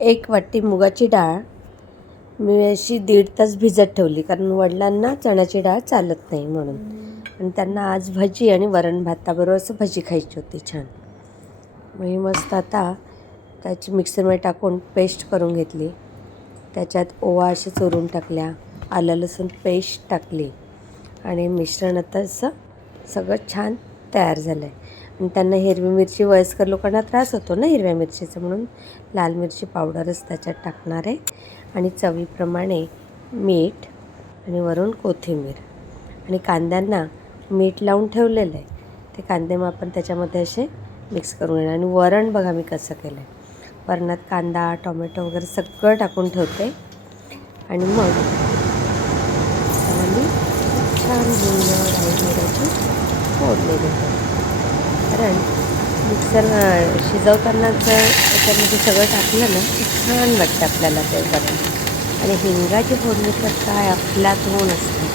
एक वाटी मुगाची डाळ. मी अशी दीड तास भिजत ठेवली कारण वडिलांना चण्याची डाळ चालत नाही म्हणून. आणि त्यांना आज भजी आणि वरण भाताबरोबर असं भजी खायची होती छान. मग ही मस्त आता त्याची मिक्सरमध्ये टाकून पेस्ट करून घेतली. त्याच्यात ओवा असे चोरून टाकल्या आलं लसूण पेस्ट टाकली. आणि मिश्रण आता असं सगळं छान तयार झालं आहे त्यांना हिरवी मिरची वयस्कर लोकांना त्रास होतो ना हिरव्या मिरचीचा म्हणून. लाल मिरची पावडरच त्याच्यात टाकणार आहे. आणि चवीप्रमाणे मीठ आणि वरून कोथिंबीर. आणि कांद्यांना मीठ लावून ठेवलेलं आहे. ते कांदे मग आपण त्याच्यामध्ये असे मिक्स करून घेणार. आणि वरण बघा मी कसं केलं आहे वरणात कांदा टोमॅटो वगैरे सगळं टाकून ठेवते. आणि मग त्याला मी छान हिंग राई मिराची फोडणी देते कारण मिक्सर शिजवताना जर त्याच्यामध्ये सगळं टाकलं ना की छान वाटतं आपल्याला ते वरण आणि हिंगाची फोडणी तर काय अफलातून असते.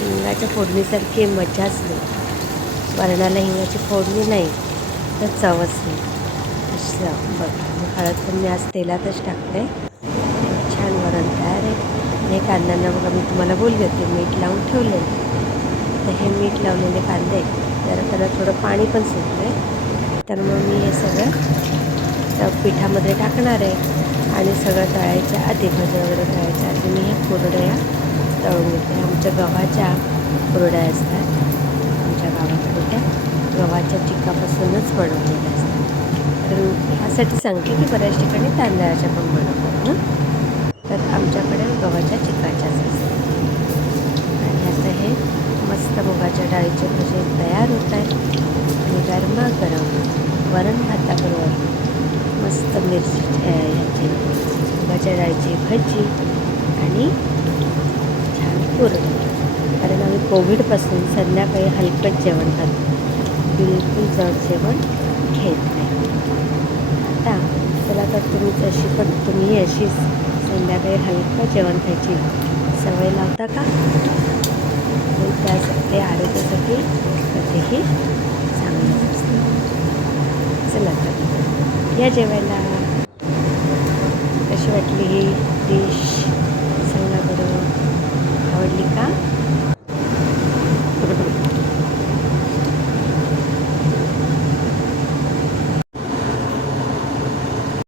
हिंगाच्या फोडणीसारखी मजाच नाही. वरणाला हिंगाची फोडणी नाही तर चवच नाही. असं बघ हळद पण मी आज तेलातच टाकते. छान वरण तयार आहे. हे कांद्यांना बघा मी तुम्हाला बोलले होते मीठ लावून ठेवले तर हे मीठ लावलेले कांदे जरा त्याला थोडं पाणी पण सुटलं आहे तर मग मी हे सगळं त्या पिठामध्ये टाकणार आहे आणि सगळं तळायच्या आधी भजे वगैरे तळायच्या आधी मी हे कुरड्या तळून घेते. आमच्या गव्हाच्या कुरड्या असतात. आमच्या गावाकडे त्या गव्हाच्या चिकापासूनच बनवलेल्या असतात. तर ह्यासाठी सांगते की बऱ्याच ठिकाणी तांदळाच्या पण बनवतात ना तर आमच्याकडे गव्हाच्या चिकाच्याच असतात आणि आता हे मस्त मुगाच्या डाळीचे भजे तयार होत आहेत. आणि गरमागरम वरण भाताबरोबर मस्त मिरची अं, ह्याची डाळीची भजी आणि छान पूर्ण कारण आम्ही कोविडपासून संध्याकाळी हलकट जेवण खातो. बिलकुल जड जेवण घेत नाही. आता चला तर तुम्ही जशी पण तुम्ही अशीच संध्याकाळी हलकं जेवण खायची सवय लावता का? त्यासाठी आरोग्यासाठी कधीही चांगलं असतं चला तर या जेवायला. कशी वाटली ही डिश?